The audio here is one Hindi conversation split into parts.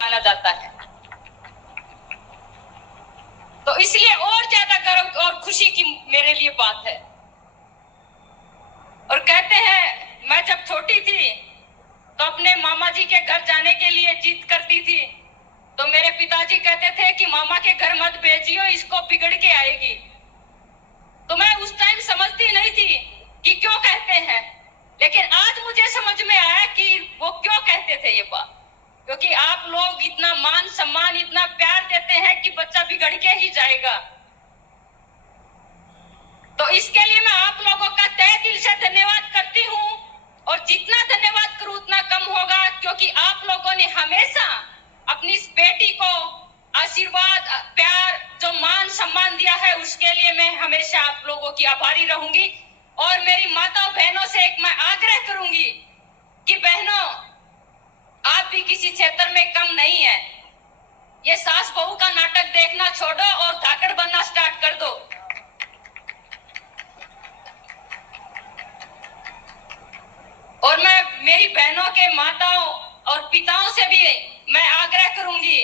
माना जाता है। तो इसलिए और ज्यादा गर्व और खुशी की मेरे लिए बात है। और कहते हैं मैं जब छोटी थी तो अपने मामा जी के घर जाने के लिए जिद करती थी, तो मेरे पिताजी कहते थे कि मामा के घर मत भेजियो, इसको बिगड़ के आएगी। तो मैं उस टाइम समझती नहीं थी कि क्यों कहते हैं, लेकिन आज मुझे समझ में आया कि वो क्यों कहते थे ये बात। क्योंकि आप लोग इतना मान सम्मान, इतना प्यार देते हैं कि बच्चा बिगड़ के ही जाएगा। तो इसके लिए मैं आप लोगों का तहे दिल से धन्यवाद करती हूँ, और जितना धन्यवाद करूँ उतना कम होगा, क्योंकि आप लोगों ने हमेशा अपनी इस बेटी को आशीर्वाद, प्यार, जो मान सम्मान दिया है, उसके लिए मैं हमेशा आप लोगों की आभारी रहूंगी। और मेरी माताओं बहनों से एक मैं आग्रह करूंगी कि बहनों, आप भी किसी क्षेत्र में कम नहीं है। ये सास बहू का नाटक देखना छोड़ो और धाकड़ बनना स्टार्ट कर दो। और मैं मेरी बहनों के माताओं और पिताओं से भी मैं आग्रह करूंगी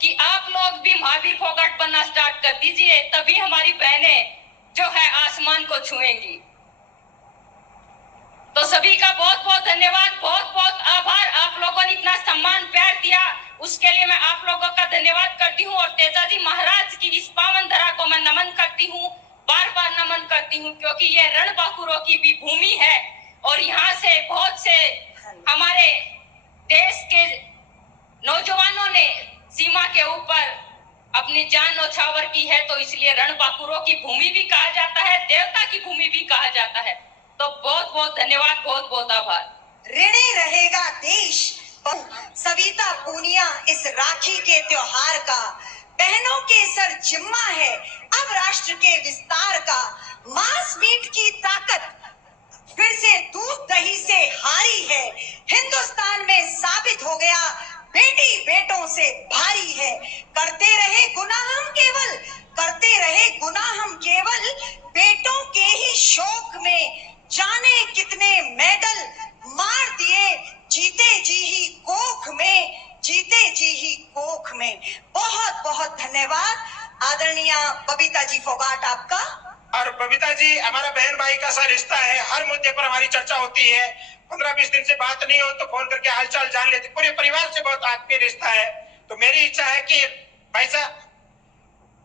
कि आप लोग भी महावीर फोगाट बनना स्टार्ट कर दीजिए, तभी हमारी बहनें जो है आसमान को छुएंगी। तो सभी का बहुत बहुत धन्यवाद, बहुत बहुत आभार। आप लोगों ने इतना सम्मान प्यार दिया, उसके लिए मैं आप लोगों का धन्यवाद करती हूँ। और तेजाजी महाराज की इस पावन धरा को मैं नमन करती हूँ, बार बार नमन करती हूँ, क्योंकि ये रणबांकुरों की भी भूमि है। और यहाँ से बहुत से हमारे देश के नौजवानों ने सीमा के ऊपर अपनी जान न्यौछावर की है। तो इसलिए रणबांकुरों की भूमि भी कहा जाता है, देवता की भूमि भी कहा जाता है। तो बहुत बहुत धन्यवाद, बहुत बहुत आभार। ऋणी रहेगा देश। सविता पूनिया इस राखी के त्योहार का, बहनों के सर जिम्मा है अब राष्ट्र के विस्तार का। मांस मीट की ताकत फिर से दूध दही से हारी है, हिंदुस्तान में साबित हो गया बेटी बेटों से भारी है। करते रहे गुनाह हम केवल, करते रहे गुनाह हम केवल, बेटों के ही शौक में जाने कितने मेडल मार दिए, जीते जी ही कोख में, जीते जी ही कोख में। बहुत बहुत धन्यवाद आदरणीय बबीता जी फोगाट आपका। और बबीता जी, हमारा बहन भाई का सा रिश्ता है, हर मुद्दे पर हमारी चर्चा होती है। 15-20 दिन से बात नहीं हो तो फोन करके हालचाल जान लेते, पूरे परिवार से बहुत आत्मीय रिश्ता है। तो मेरी इच्छा है कि भाई साहब,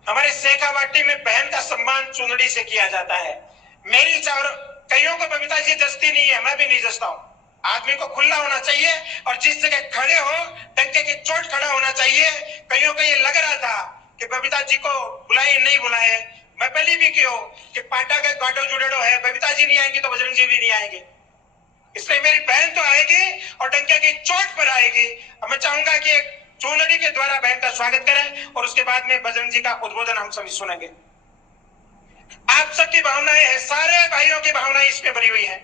हमारे शेखावाटी में बहन का सम्मान चुनरी से किया जाता है। मेरी इच्छा, और कईयों को बबीता जी जचती नहीं है, मैं भी नहीं जचता हूँ। आदमी को खुला होना चाहिए और जिस जगह खड़े हो डंके की चोट खड़ा होना चाहिए। कईयों को ये लग रहा था कि बबीता जी को बुलाए नहीं बुलाए, मैं पहले भी क्यों कि पाटा का गाटो जुड़ेड़ो है, बबीता जी नहीं आएंगी तो बजरंग जी भी नहीं आएंगे। इसलिए मेरी बहन तो आएगी और डंके की चोट पर आएगी। मैं चाहूंगा कि एक चुनरी के द्वारा बहन का स्वागत करें और उसके बाद में बजरंग जी का उद्बोधन हम सभी सुनेंगे। आप सबकी भावनाएं हैं, सारे भाइयों की भावनाएं इसमें भरी हुई है।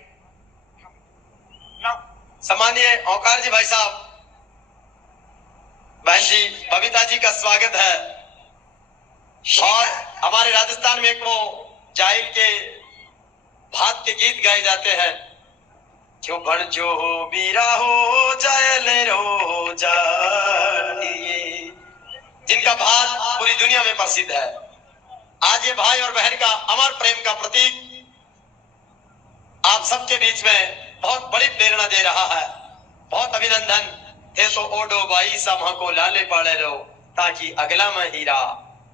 सम्मानीय औकार जी भाई साहब, बहन जी बबीता जी का स्वागत है। और हमारे राजस्थान में एक वो जाहिल के भात के गीत गाए जाते हैं, क्यों बन जो हो बीरा हो जायल रो जाइए, जिनका भात पूरी दुनिया में प्रसिद्ध है। आज ये भाई और बहन का अमर प्रेम का प्रतीक आप सबके बीच में बहुत बड़ी प्रेरणा दे रहा है। बहुत अभिनंदन। थे तो ओडो बाई समा को लाले पाड़े रो, ताकि अगला में हीरा,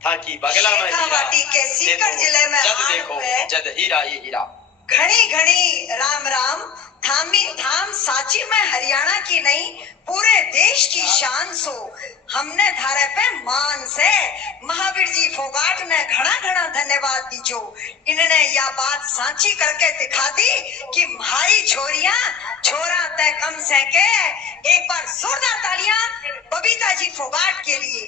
ताकि बगला में हीरा, के सीकर जिले में जद देखो जद हीरा ये हीरा। घड़ी घड़ी राम राम, थामी थाम साची में हरियाणा की नहीं पूरे देश की शान सो, हमने धारे पे मान से महावीर जी फोगाट ने घना घना धन्यवाद दीजो। इन्होंने यह बात सांची करके दिखा दी कि हमारी छोरियां छोरा तय कम से के। एक बार जोरदार तालियां बबीता जी फोगाट के लिए।